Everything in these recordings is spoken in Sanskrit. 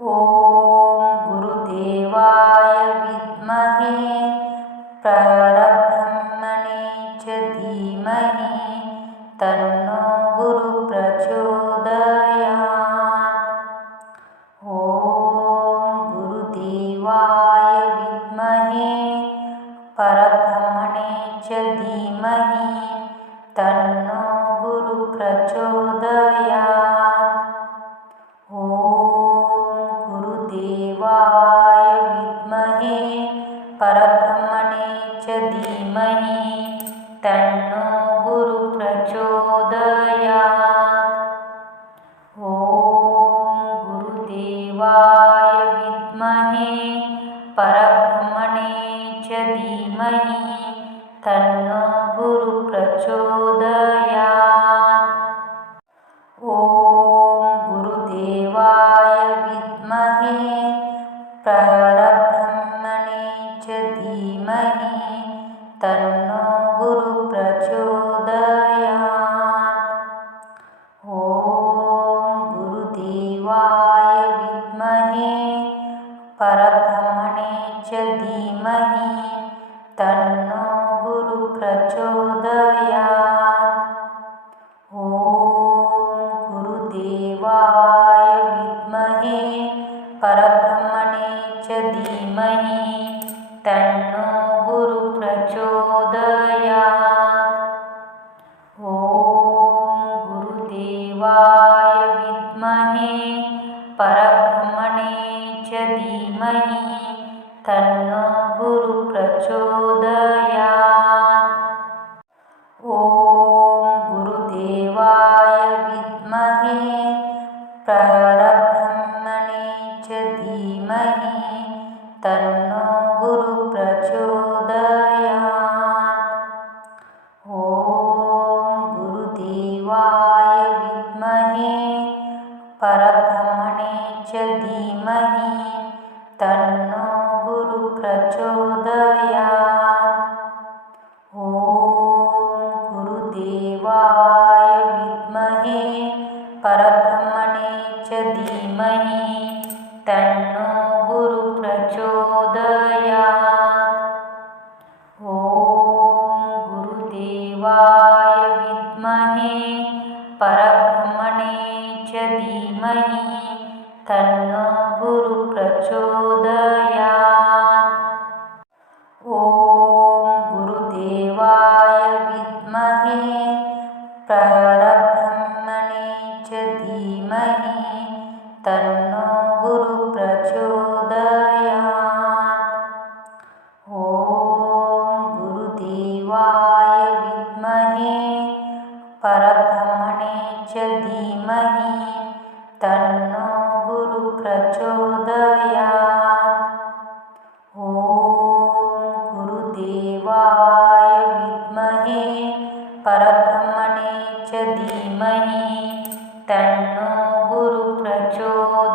ॐ गुरुदेवाय विद्महे परब्रह्मणे च धीमहि तन्नो गुरुः प्रचोदयात्। ॐ गुरुदेवाय विद्महे परब्रह्मणे च धीमहि तन्नो गुरुः प्रचोदयात्। ॐ गुरुदेवाय विद्महे परब्रह्मणे च धीमहि तन्नो गुरुः प्रचोदयात्। ॐ गुरुदेवाय विद्महे परब्रह्मणे च धीमहि तन्नो गुरुः प्रचोदयात्। ॐ गुरुदेवाय विद्महे परब्रह्मणे च धीमहि तन्नो गुरुः प्रचोदयात्। ॐ गुरुदेवाय विद्महे परब्रह्मणे च धीमहि तन्नो गुरुः प्रचोदयात्। ॐ गुरुदेवाय विद्महे परब्रह्मणे च धीमहि तन्नो गुरुः प्रचोदयात्। ॐ गुरुदेवाय विद्महे परब्रह्मणे च धीमहि तन्नो गुरुः प्रचोदयात्। ॐ गुरुदेवाय विद्महे परब्रह्मणे च धीमहि तन्नो गुरुः प्रचोदयात्। ॐ गुरुदेवाय विद्महे परब्रह्मणे च धीमहि तन्नो गुरुः प्रचोदयात्। ॐ गुरुदेवाय विद्महे परब्रह्मणे च धीमहि तन्नो गुरुः प्रचोदयात्। ॐ गुरुदेवाय विद्महे परब्रह्मणे च धीमहि तन्नो गुरुः प्रचोदयात्। ॐ गुरुदेवाय विद्महे परब्रह्मणे च धीमहि तन्नो गुरुः प्रचोदयात्। ॐ गुरुदेवाय विद्महे परब्रह्मणे च धीमहि तन्नो गुरुः प्रचोदयात्। ॐ गुरुदेवाय विद्महे परब्रह्मणे च धीमहि तन्नो गुरुः प्रचोदयात्।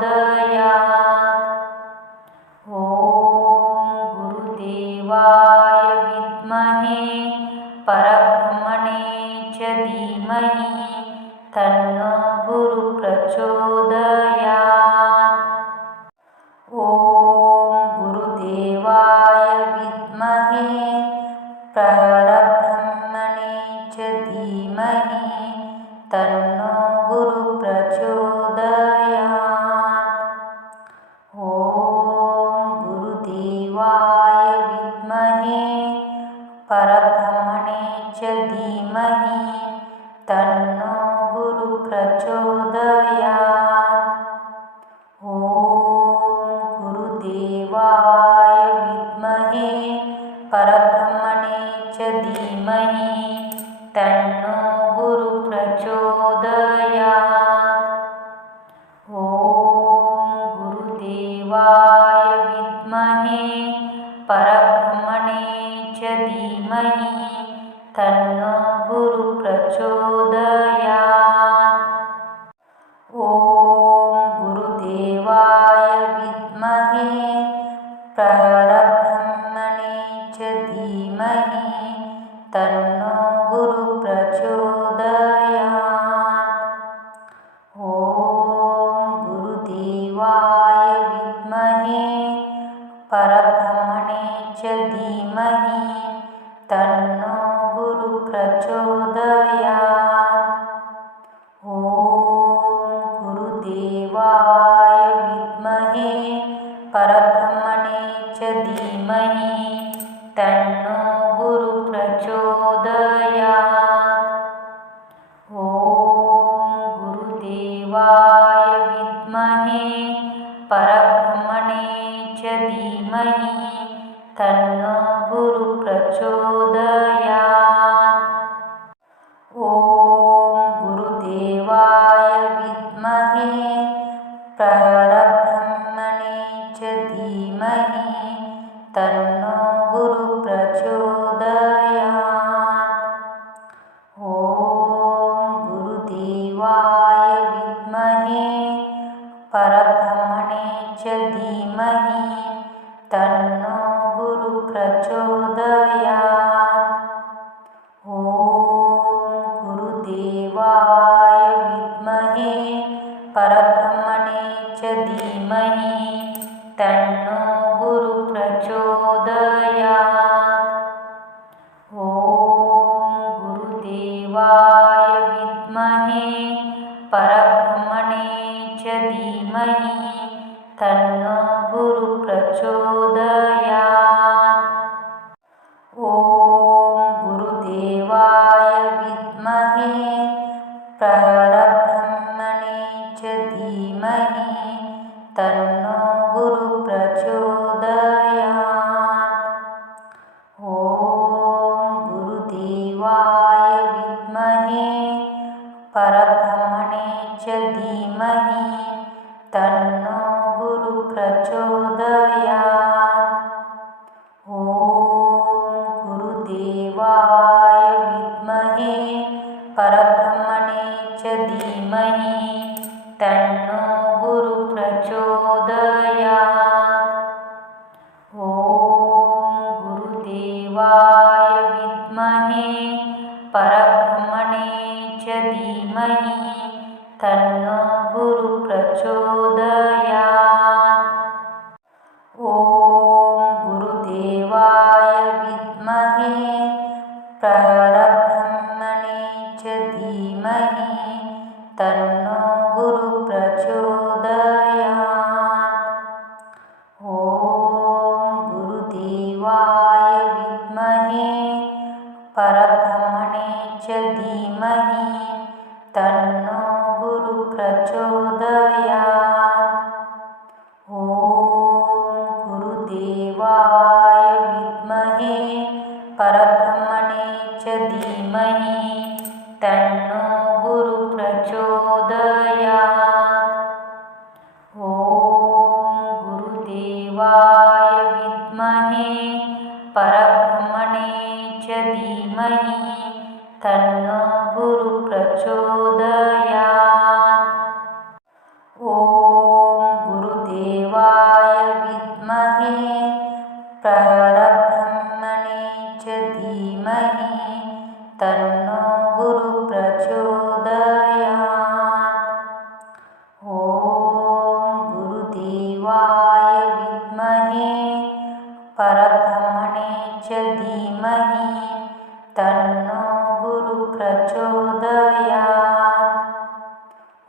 ॐ गुरुदेवाय विद्महे परब्रह्मणे च धीमहि तन्नो गुरुः प्रचोदयात्। ॐ गुरुदेवाय विद्महे परब्रह्मणे च धीमहि तन्नो गुरुः प्रचोदयात्। ॐ गुरुदेवाय विद्महे परब्रह्मणे च धीमहि तन्नो गुरुः प्रचोदयात्। ॐ गुरुदेवाय विद्महे परब्रह्मणे च धीमहि तन्नो गुरुः प्रचोदयात्। ॐ गुरुदेवाय विद्महे परब्रह्मणे च धीमहि तन्नो गुरुः प्रचोदयात्। ॐ गुरुदेवाय विद्महे परब्रह्मणे च धीमहि तन्नो गुरुः प्रचोदयात्। ॐ गुरुदेवाय विद्महे परब्रह्मणे च धीमहि तन्नो गुरुः प्रचोदयात्। ॐ गुरुदेवाय विद्महे परब्रह्मणे च धीमहि तन्नो गुरुः प्रचोदयात्। ॐ गुरुदेवाय विद्महे परब्रह्मणे च धीमहि तन्नो गुरुः प्रचोदयात्। ॐ गुरुदेवाय विद्महे परब्रह्मणे च धीमहि तन्नो गुरुः प्रचोदयात्। ॐ गुरुदेवाय विद्महे परब्रह्मणे च धीमहि तन्नो गुरुः प्रचोदयात्। ॐ गुरुदेवाय विद्महे परब्रह्मणे च धीमहि तन्नो गुरुः प्रचोदयात्। ॐ गुरुदेवाय विद्महे परब्रह्मणे च धीमहि तन्नो गुरुः प्रचोदयात्। ॐ गुरुदेवाय विद्महे परब्रह्मणे च धीमहि तन्नो गुरुः प्रचोदयात्। ॐ गुरुदेवाय विद्महे परब्रह्मणे च धीमहि तन्नो गुरुः प्रचोदयात्। ॐ गुरुदेवाय विद्महे परब्रह्मणे च धीमहि तन्नो गुरुः प्रचोदयात्। ॐ गुरुदेवाय विद्महे परब्रह्मणे च धीमहि तन्नो गुरुः प्रचोदयात्। ॐ गुरुदेवाय विद्महे परब्रह्मणे च धीमहि तन्नो गुरुः प्रचोदयात्। ॐ गुरुदेवाय विद्महे परब्रह्मणे च धीमहि तन्नो गुरुः प्रचोदयात्। ॐ गुरुदेवाय विद्महे परब्रह्मणे च धीमहि तन्नो गुरुः प्रचोदयात्। ॐ गुरुदेवाय विद्महे परब्रह्मणे च धीमहि तन्नो गुरुः प्रचोदयात्। ॐ गुरुदेवाय विद्महे परब्रह्मणे च धीमहि तन्नो गुरुः प्रचोदयात्। ॐ गुरुदेवाय विद्महे परब्रह्मणे च धीमहि तन्नो गुरुः प्रचोदयात्।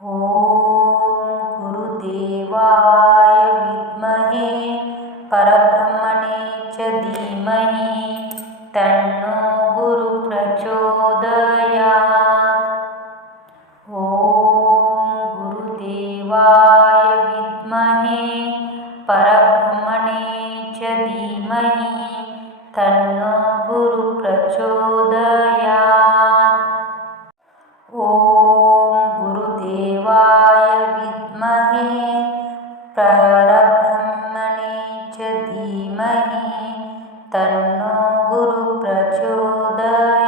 ॐ गुरुदेवाय विद्महे परब्रह्मणे च धीमहि तन्नो गुरुः प्रचोदयात्। ॐ गुरुदेवाय विद्महे परब्रह्मणे च धीमहि तन्नो गुरुः प्रचोदयात्। ॐ गुरुदेवाय विद्महे परब्रह्मणे च धीमहि तन्नो गुरुः प्रचोदयात्।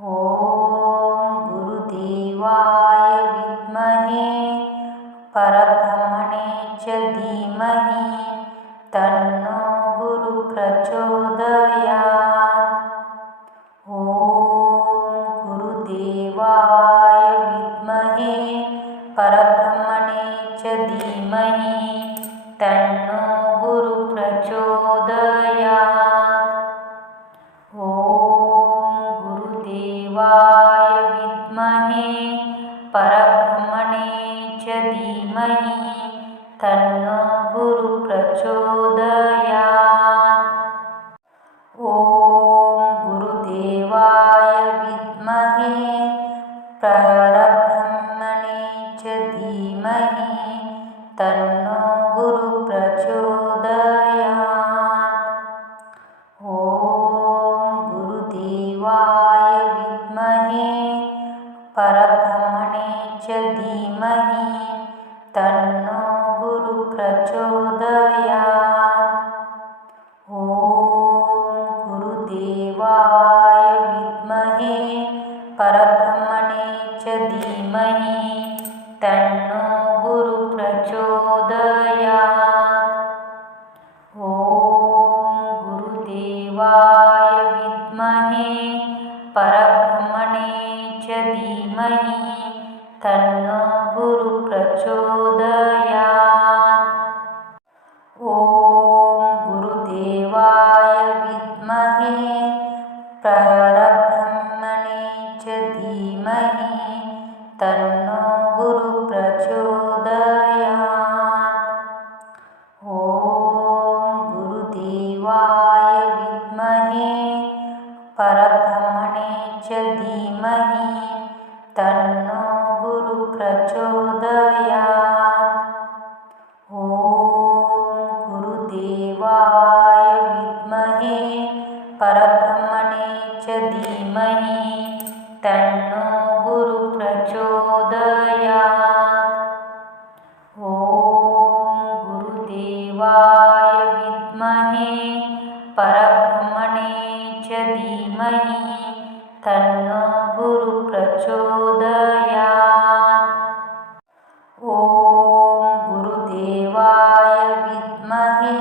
ॐ गुरुदेवाय विद्महे परब्रह्मणे च धीमहि तन्नो गुरुः प्रचोदयात्। ॐ गुरुदेवाय विद्महे परब्रह्मणे च धीमहि तन्नो गुरुप्रचोदयात्। ॐ गुरुदेवाय विद्महे परब्रह्मणे च धीमहि तन्नो गुरुप्रचोदयात्। ॐ गुरुदेवाय विद्महे परब्रह्मणे च धीमहि तन्नो गुरुप्रचोदयात्। ॐ गुरुदेवाय विद्महे परब्रह्मणे च धीमहि तन्नो गुरुप्रचोदयात्। ॐ गुरुदेवाय विद्महे परब्रह्मणे च धीमहि तन्नो गुरुप्रचोदयात्। ॐ गुरुदेवाय विद्महे परब्रह्मणे च धीमहि तन्नो गुरुप्रचोदयात्। ॐ गुरुदेवाय विद्महे परब्रह्मणे च धीमहि तन्नो गुरुप्रचोदयात्। ॐ गुरुदेवाय विद्महे परब्रह्मणे च धीमहि तन्नो गुरुप्रचोदयात्। ॐ गुरुदेवाय विद्महे परब्रह्मणे च धीमहि तन्नो गुरुप्रचोदयात्। ॐ गुरुदेवाय विद्महे परब्रह्मणे च धीमहि तन्नो गुरुप्रचोदयात्। ॐ गुरुदेवाय विद्महे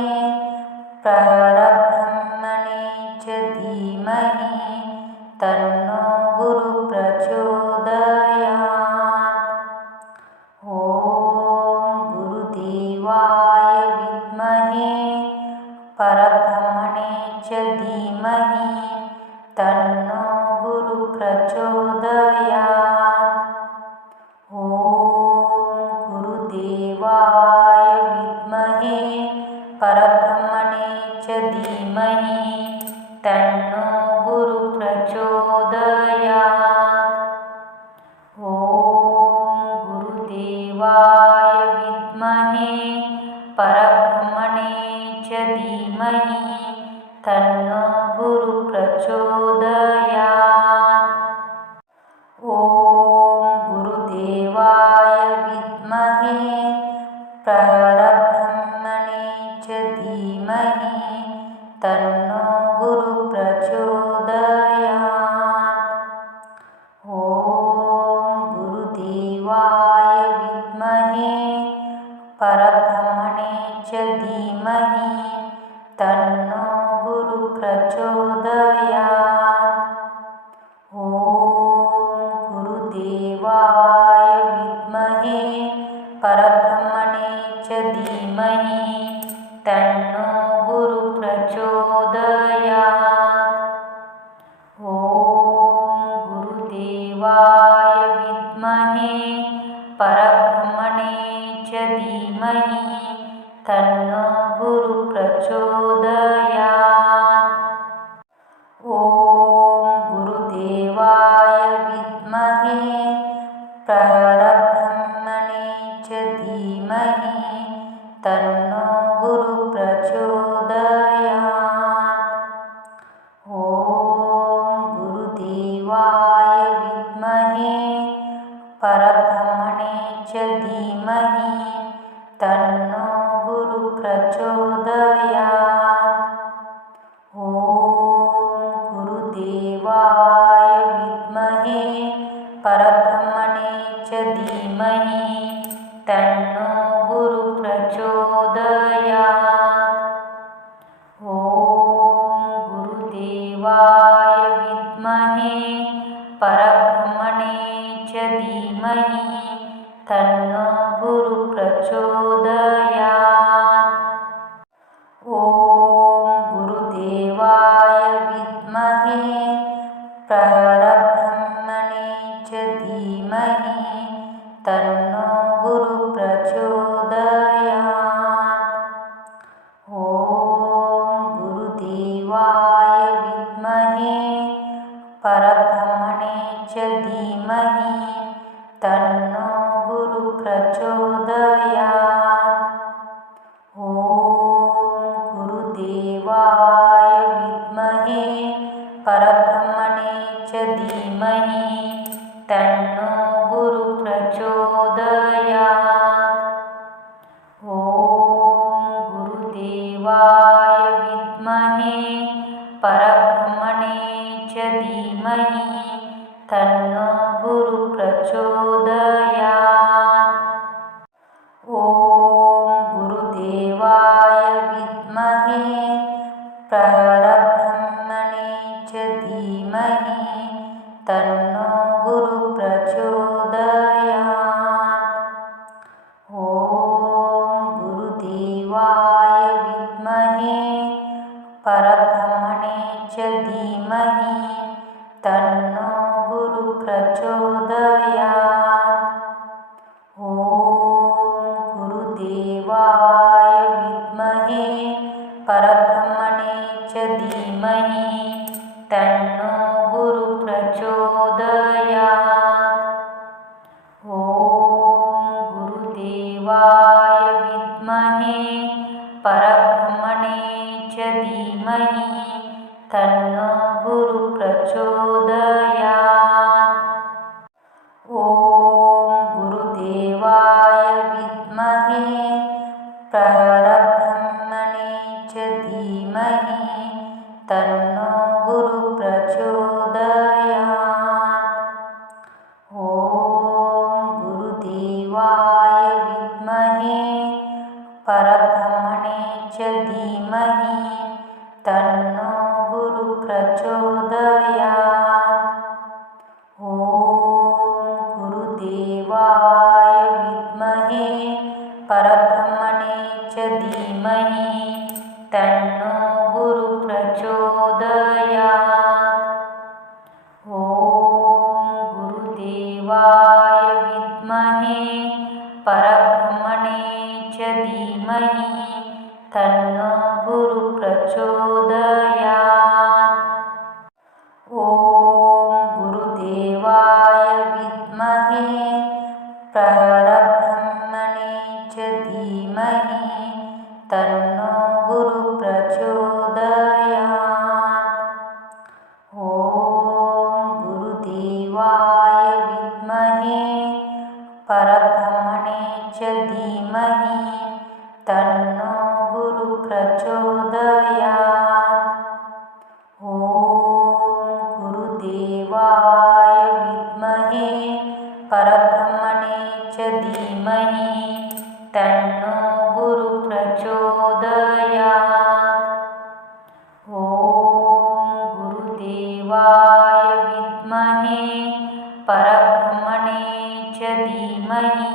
परब्रह्मणे च धीमहि तन्नो गुरुप्रचोदयात्। ॐ गुरुदेवाय विद्महे परब्रह्मणे च धीमहि तन्नो गुरुप्रचोदयात्। ॐ गुरुदेवाय विद्महे परब्रह्मणे च धीमहि तन्नो गुरुप्रचोदयात्। ॐ गुरुदेवाय विद्महे परब्रह्मणे च धीमहि तन्नो गुरुप्रचोदयात्। ॐ गुरुदेवाय विद्महे परब्रह्मणे च धीमहि तन्नो गुरुप्रचोदयात्। ॐ गुरुदेवाय विद्महे परब्रह्मणे च धीमहि तन्नो गुरुप्रचोदयात्। ॐ गुरुदेवाय विद्महे परब्रह्मणे च धीमहि तन्नो गुरुप्रचोदयात्। ॐ गुरुदेवाय विद्महे परब्रह्मणे च धीमहि तन्नो गुरुप्रचोदयात्। ॐ गुरुदेवाय विद्महे परब्रह्मणे च धीमहि तन्नो गुरुप्रचोदयात्। ॐ गुरुदेवाय विद्महे परब्रह्मणे च धीमहि तन्नो गुरुप्रचोदयात्। ॐ गुरुदेवाय विद्महे परब्रह्मणे च धीमहि तन्नो गुरुप्रचोदयात्। ॐ गुरुदेवाय विद्महे परब्रह्मणे च धीमहि तन्नो गुरुप्रचोदयात्। परब्रह्मणे च धीमहि तन्नो गुरुः प्रचोदयात्। ॐ गुरुदेवाय विद्महे परब्रह्मणे च धीमहि तन्नो गुरुः प्रचोदयात्। ॐ गुरुदेवाय विद्महे परब्रह्मणे च धीमहि तन्नो गुरुः प्रचोदयात्। ॐ गुरुदेवाय विद्महे परब्रह्मणे च धीमहि तन्नो गुरुः प्रचोदयात्। ॐ गुरुदेवाय विद्महे परब्रह्मणे च धीमहि तन्नो गुरुः प्रचोदयात्। ॐ गुरुदेवाय विद्महे परब्रह्मणे च धीमहि तन्नो गुरुः प्रचोदयात्। ॐ गुरुदेवाय विद्महे परब्रह्मणे च धीमहि तन्नो गुरुः प्रचोदयात्। ॐ गुरुदेवाय विद्महे परब्रह्मणे च धीमहि तन्नो गुरुः प्रचोदयात्। ॐ गुरुदेवाय विद्महे परब्रह्मणे च धीमहि तन्नो गुरुः प्रचोदयात्। ॐ गुरुदेवाय विद्महे परब्रह्मणे च धीमहि तन्नो गुरुः प्रचोदयात्। ॐ गुरुदेवाय विद्महे परब्रह्मणे च धीमहि तन्नो गुरुः प्रचोदयात्। ॐ गुरुदेवाय विद्महे परब्रह्मणे च धीमहि तन्नो गुरुः प्रचोदयात्। ॐ गुरुदेवाय विद्महे परब्रह्मणे च धीमहि तन्नो गुरुः प्रचोदयात्। ॐ गुरुदेवाय विद्महे परब्रह्मणे च धीमहि तन्नो गुरुः प्रचोदयात्। ॐ गुरुदेवाय विद्महे परब्रह्मणे च धीमहि तन्नो गुरुः प्रचोदयात्। ॐ गुरुदेवाय विद्महे परब्रह्मणे च धीमहि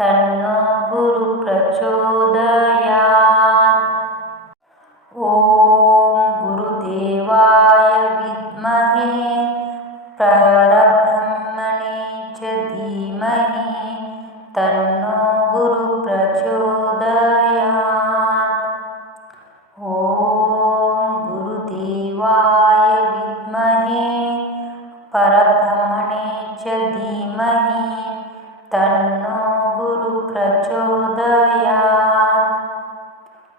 तन्नो गुरुः प्रचोदयात्। ॐ गुरुदेवाय विद्महे परब्रह्मणे च धीमहि तन्नो गुरुः प्रचोदयात्। ॐ गुरुदेवाय विद्महे परब्रह्मणे च धीमहि तन्नो गुरुः प्रचोदयात्।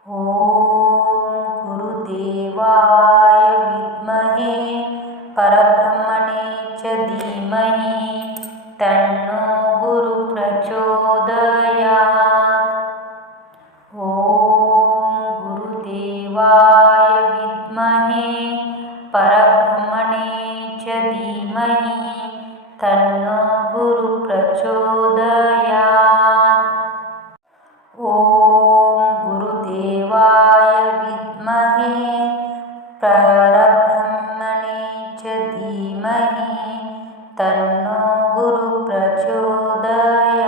ॐ गुरुदेवाय विद्महे परब्रह्मणे च धीमहि तन्नो गुरुः प्रचोदयात्। ॐ गुरुदेवाय विद्महे परब्रह्मणे च धीमहि तन्नो गुरुः प्रचोदयात्। ॐ गुरुदेवाय विद्महे परब्रह्मणे च धीमहि तन्नो गुरुः प्रचोदयात्।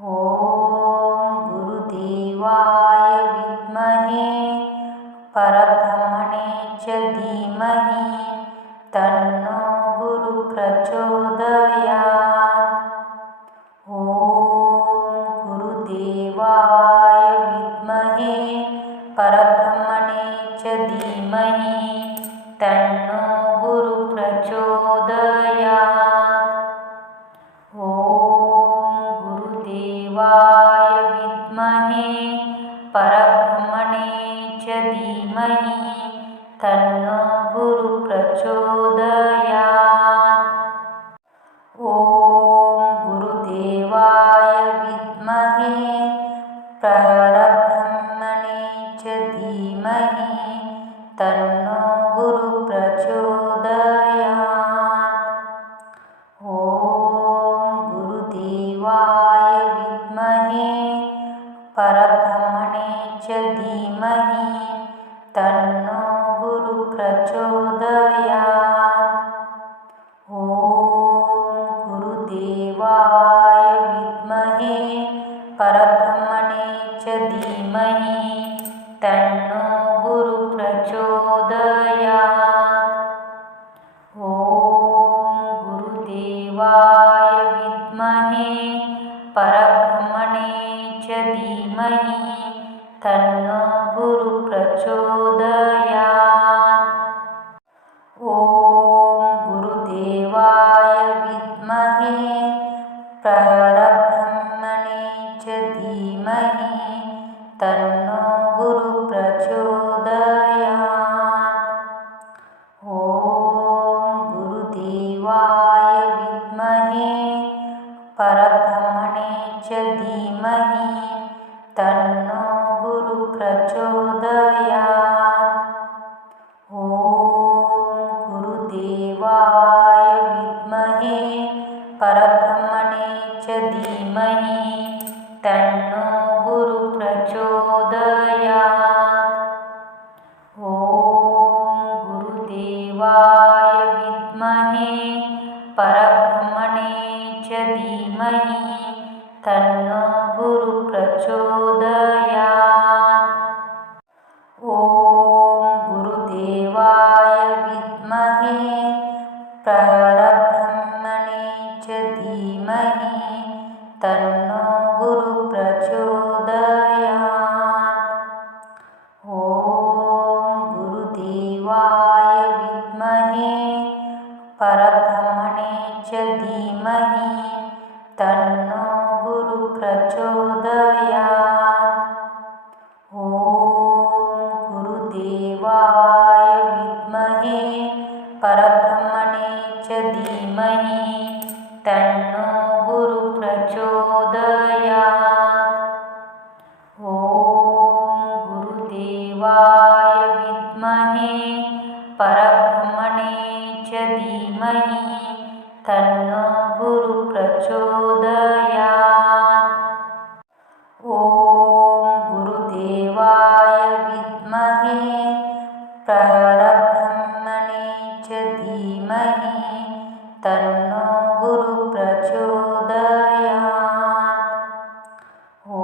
ॐ गुरुदेवाय विद्महे परब्रह्मणे च धीमहि प्रचोदयात्। ॐ गुरुदेवाय विद्महे परब्रह्मणे च धीमहि तन्नो गुरुः प्रचोदयात्। ॐ गुरुदेवाय विद्महे परब्रह्मणे च धीमहि तन्नो गुरुः प्रचोदयात्। ॐ गुरुदेवाय विद्महे परब्रह्मणे च धीमहि तन्नो गुरुः प्रचोदयात्। ॐ गुरुदेवाय विद्महे परब्रह्मणे च धीमहि तन्नो गुरुः प्रचोदयात्। ॐ गुरुदेवाय विद्महे परब्रह्मणे च धीमहि तन्नो गुरुः प्रचोदयात्। ॐ गुरुदेवाय विद्महे परब्रह्मणे च धीमहि तन्नो गुरुः प्रचोदयात्। ॐ गुरुदेवाय विद्महे परब्रह्मणे च धीमहि तन्नो गुरुः प्रचोदयात्। ॐ गुरुदेवाय विद्महे परब्रह्मणे च धीमहि तन्नो गुरुः प्रचोदयात्। ॐ गुरुदेवाय विद्महे परब्रह्मणे च धीमहि तन्नो गुरुः प्रचोदयात्। ॐ गुरुदेवाय विद्महे परब्रह्मणे च धीमहि तन्नो गुरुः प्रचोदयात्। ॐ गुरुदेवाय विद्महे परब्रह्मणे च धीमहि तन्नो गुरुः प्रचोदयात्। ॐ गुरुदेवाय विद्महे परब्रह्मणे च धीमहि तन्नो गुरुः प्रचोदयात्। ॐ गुरुदेवाय विद्महे परब्रह्मणे च धीमहि तन्नो गुरुः प्रचोदयात्। ॐ गुरुदेवाय विद्महे परब्रह्मणे च धीमहि तन्नो गुरुः प्रचोदयात्। ॐ गुरुदेवाय विद्महे परब्रह्मणे च धीमहि तन्नो गुरुः प्रचोदयात्। ॐ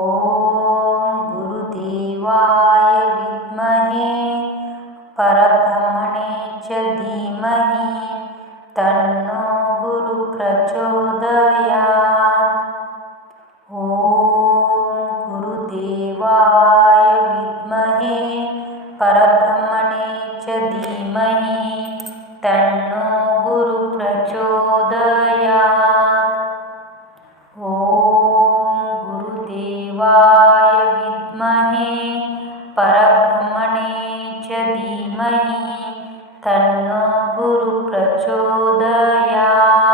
गुरुदेवाय विद्महे परब्रह्मणे च धीमहि तन्नो गुरुः प्रचोदयात्। ॐ गुरुदेवाय विद्महे परब्रह्मणे च धीमहि तन्नो गुरुः प्रचोदयात्। ॐ गुरुदेवाय विद्महे परब्रह्मणे च धीमहि तन्नो गुरुः प्रचोदयात्।